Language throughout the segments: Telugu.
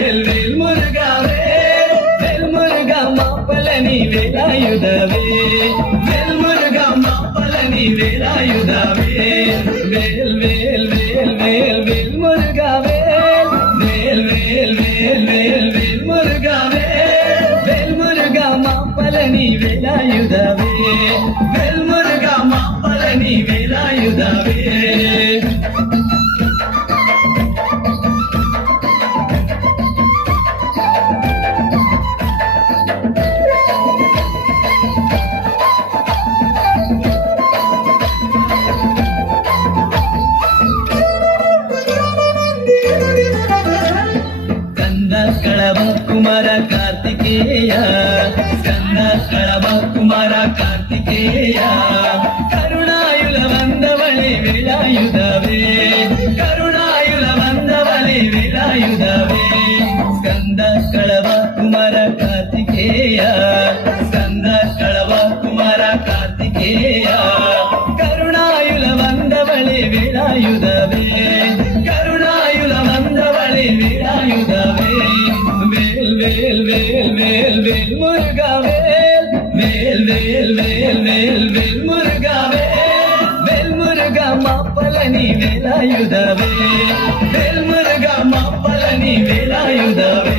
வேல் வேல் முருகாவே வேல் முருகா மாப்பழனி வேலாயுதவே வேல் முருகா மாப்பழனி வேலாயுதவே வேல் வேல் வேல் வேல் வேல் முருகாவே வேல் வேல் வேல் வேல் வேல் முருகாவே வேல் முருகா மாப்பழனி வேலாயுதவே வேல் முருகா மாப்பழனி வேலாயுதவே కళవ కుమార కార్తికేయ స్కంద కళవ కుమార కార్తికేయ కరుణాయుల వందవళి వేలాయుధవే కరుణాయుల వందవళి వేలాయుధవే స్కంద కళవ కుమార కార్తికేయ స్కంద కళవ కుమార కార్తికేయ కరుణాయుల వందవళి వేలాయుధవే కరుణాయుల వందవళి వేలాయుధవే வேல் வேல் வேல் வேல் முருகா வேல் வேல் வேல் வேல் வேல் வேல் முருகா வேல் முருகா மாப்பழனி வேலாயுதவே வேல் முருகா மாப்பழனி வேலாயுதவே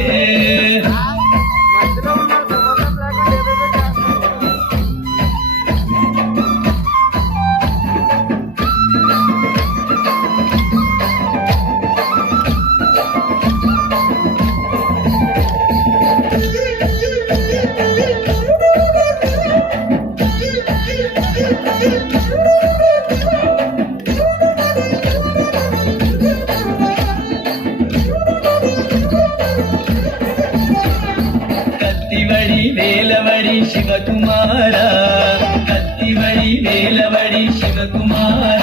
వేలవడి శివకుమార కత్తివడి వేలవడి శివకుమార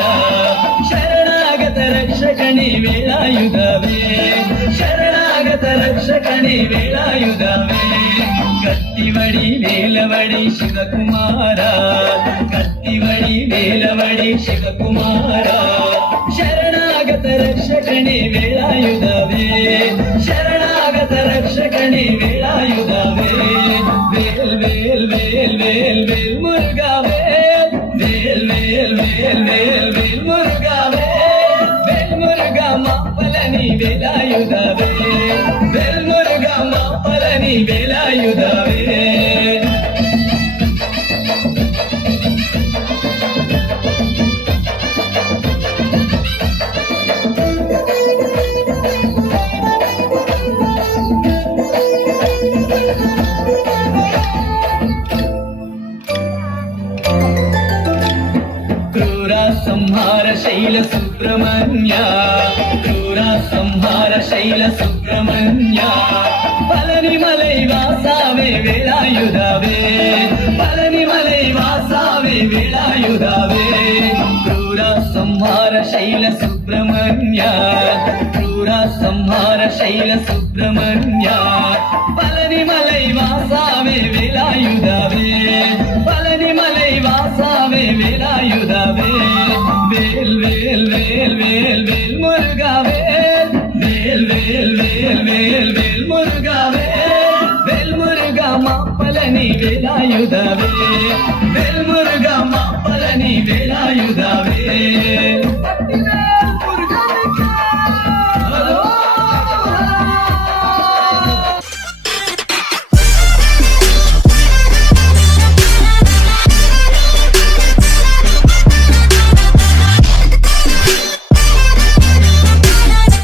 శరణాగత రక్షకణి వేలాయుధవే శరణాగత రక్షకణి వేలాయుధవే కత్తివడి వేలవడి శివకుమార కత్తివడి వేలవడి శివకుమార శరణాగత రక్షకణి వేలాయుధవే శరణాగత రక్షకణి వేలాయుధవే వేల్ వేల్ వేల్ వేల్ వేల్ మురుగా వేల్ వేల్ వేల్ వేల్ వేల్ వేల్ మురుగా వేల్ మురుగా మాపలని వేలాయుధవే వేల్ మురుగా మాపలని వేలాయుధవే సంహార శైల సుబ్రహ్మణ్య క్రూర సంహార శైల సుబ్రహ్మణ్య పళని మలై వాసావే వేలాయుధవే పళని మలై వాసావే వేలాయుధవే క్రూర సంహార శైల సుబ్రహ్మణ్య క్రూర సంహార శైల సుబ్రహ్మణ్య పళని మలై వాసావే వేలాయుధవే పళని మలై వాసావే వేలాయుధవే వేల్ వేల్ వేల్ వేల్ వేల్ మురుగా వేల్ వేల్ వేల్ వేల్ వేల్ వేల్ మురుగా వేల్ మురుగా మాపలని వేలాయుధవే వేల్ మురుగా మాపలని వేలాయుధవే